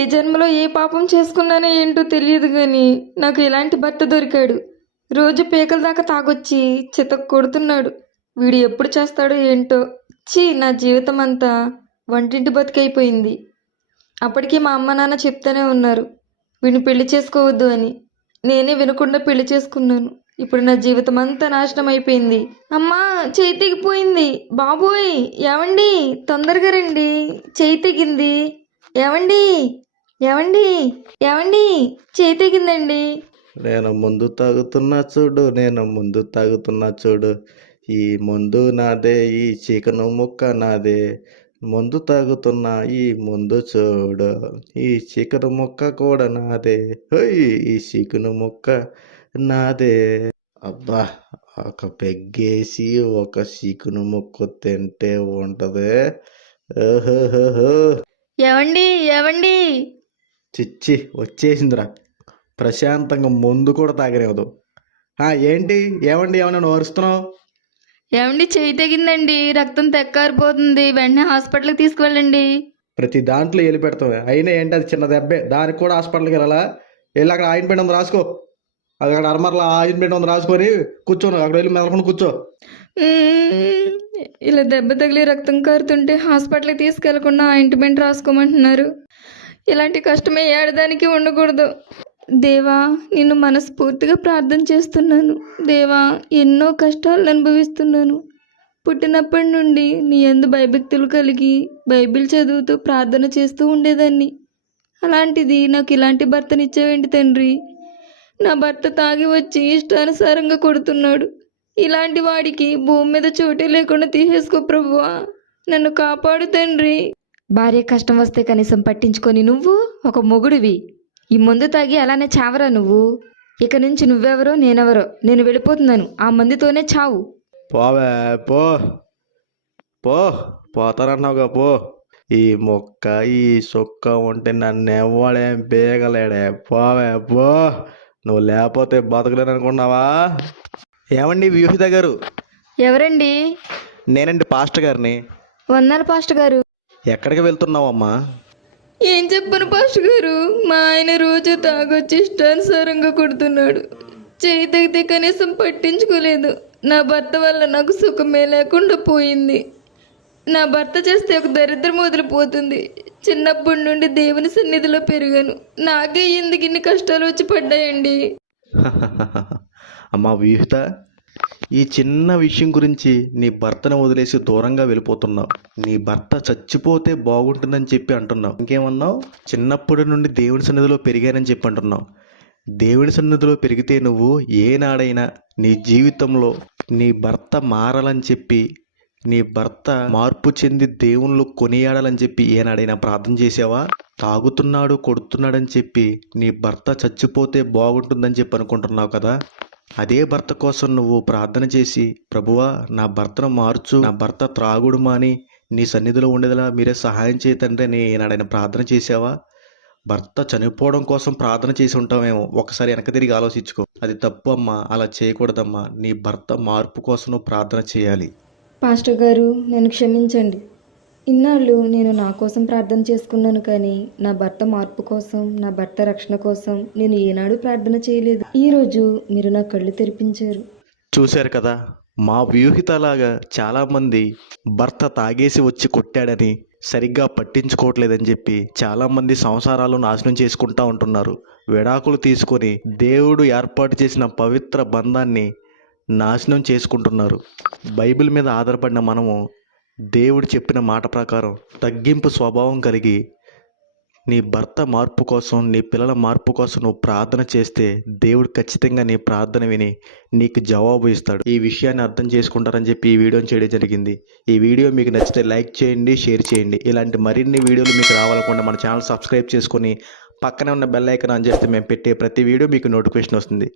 ఏ జన్మలో ఏ పాపం చేసుకున్నానో ఏంటో తెలియదు కానీ నాకు ఇలాంటి భర్త దొరికాడు. రోజు పీకల దాకా తాగొచ్చి చితక్ కొడుతున్నాడు. వీడు ఎప్పుడు చేస్తాడో ఏంటో. నా జీవితం అంతా వంటింటి బతికైపోయింది. అప్పటికీ మా అమ్మ నాన్న చెప్తూనే ఉన్నారు వీడిని పెళ్లి చేసుకోవద్దు అని. నేనే వినకుండా పెళ్లి చేసుకున్నాను. ఇప్పుడు నా జీవితం అంతా నాశనం అయిపోయింది. అమ్మా, చేయి తెగిపోయింది. బాబోయ్, ఏవండి, తొందరగా రండి, చేయి తెగింది. ఏవండి, ఏవండి, ఏవండి, చేయి తెగిందండి. నేను ముందు తాగుతున్నా చూడు, ఈ ముందు నాదే, ఈ చికెను ముక్క నాదే. ముందు తాగుతున్నా ఈ ముందు చూడు, ఈ చికెను ముక్క కూడా నాదే. ఈ చికెను ముక్క నాదే. అబ్బా, ఒక పెగ్గేసి ఒక చికెను ముక్క తింటే ఉంటది. ఏవండి, ఏవండి, చిచ్చి వచ్చేసిందిరా. ప్రశాంతంగా ముందు కూడా తాగనేవదు. ఏంటి ఏమండి, ఏమన్నా నువ్వు అరుస్తున్నావు? ఏవండి, చేయి తెగిందండి, రక్తం తెక్కారిపోతుంది, వెంటనే హాస్పిటల్కి తీసుకువెళ్ళండి. ప్రతి దాంట్లో వెళ్ళి పెడతావు. అయినా ఏంటి, అది చిన్న దెబ్బే, దానికి కూడా హాస్పిటల్కి వెళ్ళాలా? వెళ్ళి అక్కడ ఆయింట్మెంట్ ఉంది రాసుకో. అది అక్కడ అర్మర్లో ఆయింట్మెంట్ ఉంది రాసుకొని కూర్చోను, అక్కడ వెళ్ళి మెదలుకొని కూర్చో. ఇలా దెబ్బ తగిలి రక్తం కారుతుంటే హాస్పిటల్కి తీసుకెళ్లకుండా ఆయింట్మెంట్ రాసుకోమంటున్నారు. ఇలాంటి కష్టమే ఏడదానికి ఉండకూడదు. దేవా, నిన్ను మనస్ఫూర్తిగా ప్రార్థన చేస్తున్నాను. దేవా, ఎన్నో కష్టాలను అనుభవిస్తున్నాను. పుట్టినప్పటి నుండి నీ యందు భయభక్తులు కలిగి బైబిల్ చదువుతూ ప్రార్థన చేస్తూ ఉండేదాన్ని. అలాంటిది నాకు ఇలాంటి భర్తనిచ్చావేంటి తండ్రి? నా భర్త తాగి వచ్చి ఇష్టానుసారంగా కొడుతున్నాడు. ఇలాంటి వాడికి భూమి మీద చోటే లేకుండా తీసేసుకో ప్రభువా. నన్ను కాపాడు తండ్రి. భార్య కష్టం వస్తే కనీసం పట్టించుకొని నువ్వు ఒక మొగుడివి. ఈ మందు తాగి అలానే చావరా నువ్వు? ఇక నుంచి నువ్వెవరో నేనెవరో. నేను వెళ్ళిపోతున్నాను. ఆ మందుతోనే చావు. పోవే, పో పో, పోతారన్నావుగా పో. ఈ మొక్క ఈ సొక్క ఉంటే నన్ను ఎవ్వడేం బేగలేడే. పోవే పో, నువ్వు లేకపోతే బతకలేను అనుకున్నావా? ఏమండి వ్యూహిత గారు? ఎవరండి? నేనండి పాస్టర్ గారిని. వందనాలు పాస్టర్ గారు. ఎక్కడికి వెళ్తున్నావమ్మా? ఏం చెప్పను పాస్టర్ గారు, మా ఆయన రోజు తాగొచ్చి ఇష్టానుసారంగా కొడుతున్నాడు. చేయి తగితే కనీసం పట్టించుకోలేదు. నా భర్త వల్ల నాకు సుఖమే లేకుండా పోయింది. నా భర్త చేస్తే ఒక దరిద్రం వదిలిపోతుంది. చిన్నప్పటి నుండి దేవుని సన్నిధిలో పెరిగాను. నాకే ఎందుకు ఇన్ని కష్టాలు వచ్చి పడ్డాయండి. అమ్మా వ్యూహిత, ఈ చిన్న విషయం గురించి నీ భర్తను వదిలేసి దూరంగా వెళ్ళిపోతున్నావు. నీ భర్త చచ్చిపోతే బాగుంటుందని చెప్పి అంటున్నావు. ఇంకేమన్నావు? చిన్నప్పటి నుండి దేవుని సన్నిధిలో పెరిగానని చెప్పి అంటున్నావు. దేవుని సన్నిధిలో పెరిగితే నువ్వు ఏనాడైనా నీ జీవితంలో నీ భర్త మారాలని చెప్పి, నీ భర్త మార్పు చెంది దేవుళ్ళు కొనియాడాలని చెప్పి ఏనాడైనా ప్రార్థన చేసావా? తాగుతున్నాడు, కొడుతున్నాడని చెప్పి నీ భర్త చచ్చిపోతే బాగుంటుందని చెప్పి అనుకుంటున్నావు కదా. అదే భర్త కోసం నువ్వు ప్రార్థన చేసి, ప్రభువా నా భర్తను మార్చు, నా భర్త త్రాగుడు మాని నీ సన్నిధిలో ఉండేదిలా మీరే సహాయం చేయతండ్రి అని ఏనాడైనా ప్రార్థన చేసావా? భర్త చనిపోవడం కోసం ప్రార్థన చేసి ఉంటావేమో. ఒకసారి వెనక తిరిగి ఆలోచించుకో. అది తప్పు అమ్మా, అలా చేయకూడదమ్మా. నీ భర్త మార్పు కోసం నువ్వు ప్రార్థన చేయాలి. పాస్టర్ గారు, నన్ను క్షమించండి. ఇన్నాళ్ళు నేను నా కోసం ప్రార్థన చేసుకున్నాను, కానీ నా భర్త మార్పు కోసం, నా భర్త రక్షణ కోసం నేను ఏనాడు ప్రార్థన చేయలేదు. ఈరోజు మీరు నా కళ్ళు తెరిపించారు. చూశారు కదా, మా వ్యూహితలాగా చాలామంది భర్త తాగేసి వచ్చి కొట్టాడని సరిగ్గా పట్టించుకోవట్లేదని చెప్పి చాలామంది సంసారాలు నాశనం చేసుకుంటూ ఉంటున్నారు. విడాకులు తీసుకొని దేవుడు ఏర్పాటు చేసిన పవిత్ర బంధాన్ని నాశనం చేసుకుంటున్నారు. బైబిల్ మీద ఆధారపడిన మనము దేవుడు చెప్పిన మాట ప్రకారం తగ్గింపు స్వభావం కలిగి నీ భర్త మార్పు కోసం, నీ పిల్లల మార్పు కోసం నువ్వు ప్రార్థన చేస్తే దేవుడు ఖచ్చితంగా నీ ప్రార్థన విని నీకు జవాబు ఇస్తాడు. ఈ విషయాన్ని అర్థం చేసుకుంటారని చెప్పి ఈ వీడియోని చేయడం జరిగింది. ఈ వీడియో మీకు నచ్చితే లైక్ చేయండి, షేర్ చేయండి. ఇలాంటి మరిన్ని వీడియోలు మీకు రావాలనుకుంటే మన ఛానల్ సబ్స్క్రైబ్ చేసుకొని పక్కనే ఉన్న బెల్ ఐకాన్ ఆన్ చేస్తే మేము పెట్టే ప్రతి వీడియో మీకు నోటిఫికేషన్ వస్తుంది.